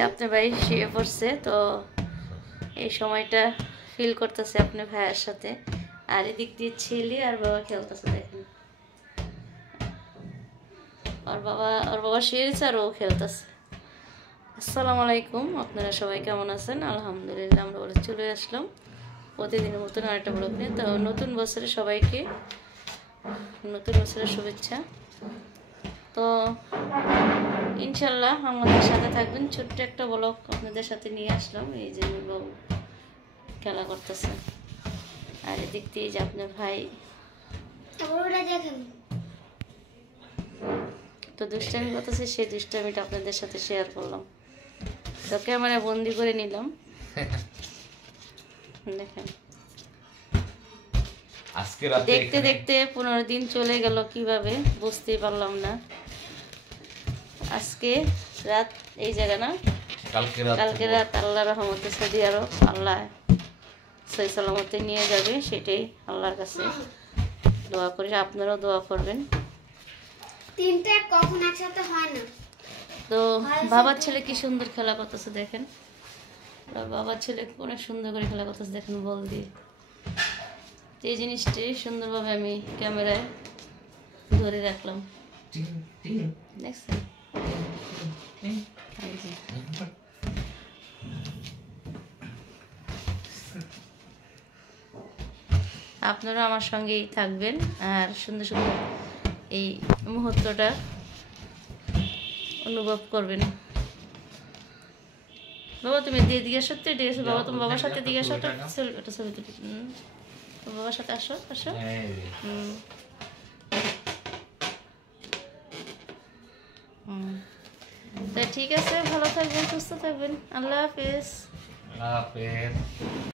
আপনার ভাই শুয়ে পড়ছে, তো এই সময়টা ফিল করতেছে আপনার ভাইয়ের সাথে। আর এদিক দিয়ে ছেলে আর বাবা খেলতেছে, দেখেন ওর বাবা শুয়ে গেছে আর ও খেলতেছে। আসসালামু আলাইকুম, আপনারা সবাই কেমন আছেন? আলহামদুলিল্লাহ, আমরা বলে চলে আসলাম প্রতিদিনের মতন আরেকটা ব্লগ নিয়ে। তো নতুন বছরে সবাইকে নতুন বছরের শুভেচ্ছা। তো ইনশাল্লাহ আমাদের সাথে থাকবেন। ছোট্ট একটা ব্লগ আপনাদের সাথে নিয়ে আসলাম। এই যে বাবু খেলা করতেছে, আর এদিক দিয়ে যে আপনার ভাই তো দুষ্টামি করতেছে, সেই দুষ্টামিটা আপনাদের সাথে শেয়ার করলাম। তো ক্যামেরা বন্দি করে নিলাম। দেখেন দেখতে দেখতে 15 দিন চলে গেল কিভাবে বুঝতেই পারলাম না। আজকে রাত এই জায়গা না, কালকে রাত আল্লাহর রহমতে সৌদি আরব আল্লাহ সহি সালামতে নিয়ে যাবে, সেটাই আল্লাহর কাছে দোয়া করি। আপনারাও দোয়া করবেন। তিনটা কখন একসাথে হয় না। তো বাবার ছেলে কি সুন্দর খেলা করতেছে, দেখেন বাবার ছেলে অনেক সুন্দর করে খেলা করতেছে, দেখেন বল দিয়ে। এই জিনিসটি সুন্দরভাবে আমি ক্যামেরায় ধরে রাখলাম, দেখছেন? আপনারা আমার সঙ্গেই থাকবেন আর সুন্দর সুন্দর এই মুহূর্তটা অনুভব করবেন। বাবা তুমি দিকে সত্যি ঠিক আছে বাবা, তুমি বাবার সাথে দিকে আসো, ওটা ছবি তুলি। বাবার সাথে আসো আসো। তো ঠিক আছে, ভালো থাকবেন, সুস্থ থাকবেন। আল্লাহ হাফেজ।